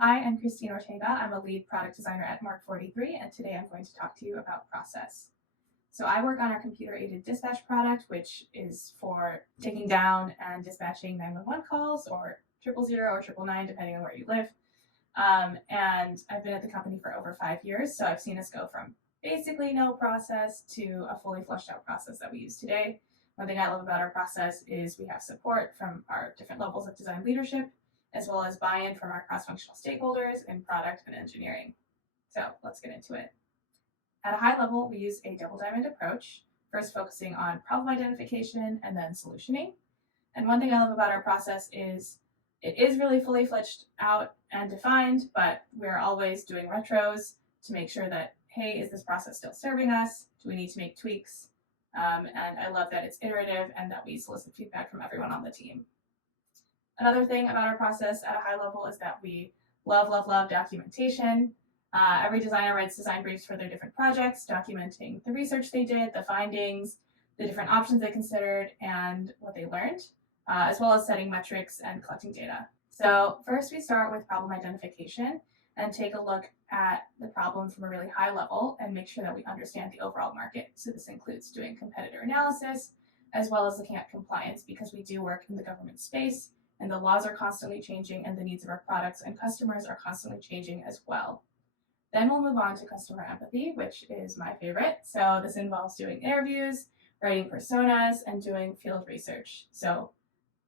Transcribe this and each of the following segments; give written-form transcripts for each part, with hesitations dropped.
Hi, I'm Christine Ortega. I'm a lead product designer at Mark43, and today I'm going to talk to you about process. So I work on our computer-aided dispatch product, which is for taking down and dispatching 911 calls or 000 or 999, depending on where you live. And I've been at the company for over 5 years, so I've seen us go from basically no process to a fully fleshed out process that we use today. One thing I love about our process is we have support from our different levels of design leadership, as well as buy-in from our cross-functional stakeholders in product and engineering. So let's get into it. At a high level, we use a double diamond approach, first focusing on problem identification and then solutioning. And one thing I love about our process is it is really fully fleshed out and defined, but we're always doing retros to make sure that, hey, is this process still serving us? Do we need to make tweaks? And I love that it's iterative and that we solicit feedback from everyone on the team. Another thing about our process at a high level is that we love documentation. Every designer writes design briefs for their different projects, documenting the research they did, the findings, the different options they considered, and what they learned, as well as setting metrics and collecting data. So first we start with problem identification and take a look at the problem from a really high level and make sure that we understand the overall market. So this includes doing competitor analysis, as well as looking at compliance, because we do work in the government space and the laws are constantly changing and the needs of our products and customers are constantly changing as well. Then we'll move on to customer empathy, which is my favorite. So this involves doing interviews, writing personas, and doing field research. So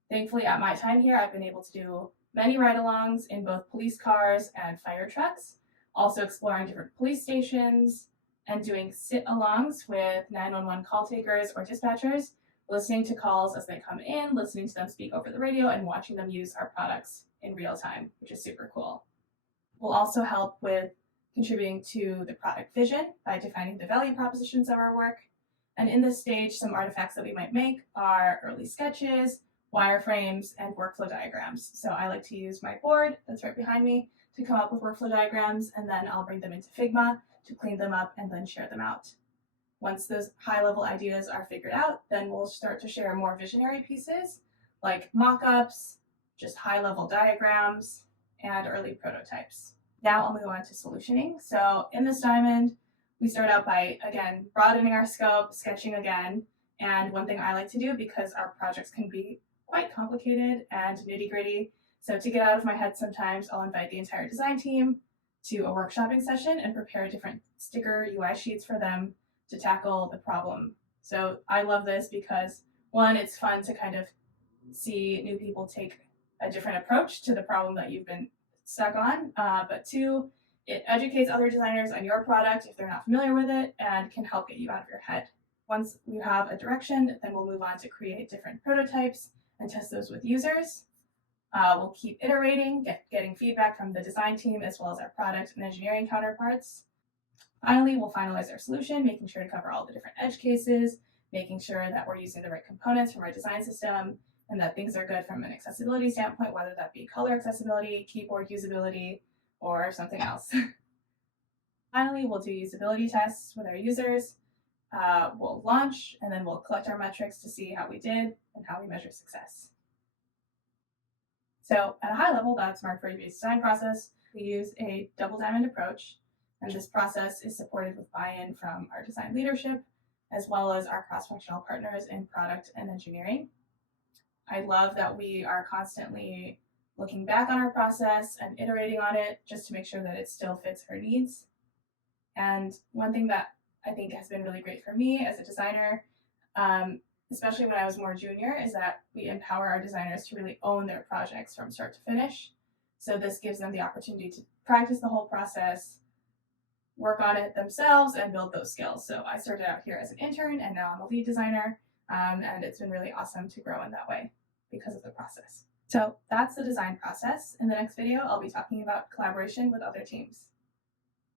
thankfully at my time here, I've been able to do many ride-alongs in both police cars and fire trucks, also exploring different police stations and doing sit-alongs with 911 call takers or dispatchers, listening to calls as they come in, listening to them speak over the radio, and watching them use our products in real time, which is super cool. We'll also help with contributing to the product vision by defining the value propositions of our work. And in this stage, some artifacts that we might make are early sketches, wireframes, and workflow diagrams. So I like to use my board that's right behind me to come up with workflow diagrams, and then I'll bring them into Figma to clean them up and then share them out. Once those high-level ideas are figured out, then we'll start to share more visionary pieces like mock-ups, just high-level diagrams, and early prototypes. Now I'll move on to solutioning. So in this diamond, we start out by, again, broadening our scope, sketching again. And one thing I like to do, because our projects can be quite complicated and nitty-gritty, so to get out of my head sometimes, I'll invite the entire design team to a workshopping session and prepare different sticker UI sheets for them to tackle the problem. So I love this because, one, it's fun to kind of see new people take a different approach to the problem that you've been stuck on, but two, it educates other designers on your product if they're not familiar with it and can help get you out of your head. Once you have a direction, then we'll move on to create different prototypes and test those with users. We'll keep iterating, getting feedback from the design team as well as our product and engineering counterparts. Finally, we'll finalize our solution, making sure to cover all the different edge cases, making sure that we're using the right components from our design system, and that things are good from an accessibility standpoint, whether that be color accessibility, keyboard usability, or something else. Finally, we'll do usability tests with our users. We'll launch, and then we'll collect our metrics to see how we did and how we measure success. So at a high level, that's Mark43's design process. We use a double diamond approach, and this process is supported with buy-in from our design leadership, as well as our cross-functional partners in product and engineering. I love that we are constantly looking back on our process and iterating on it just to make sure that it still fits our needs. And one thing that I think has been really great for me as a designer, especially when I was more junior, is that we empower our designers to really own their projects from start to finish. So this gives them the opportunity to practice the whole process, work on it themselves, and build those skills. So I started out here as an intern, and now I'm a lead designer, and it's been really awesome to grow in that way because of the process. So that's the design process. In the next video, I'll be talking about collaboration with other teams.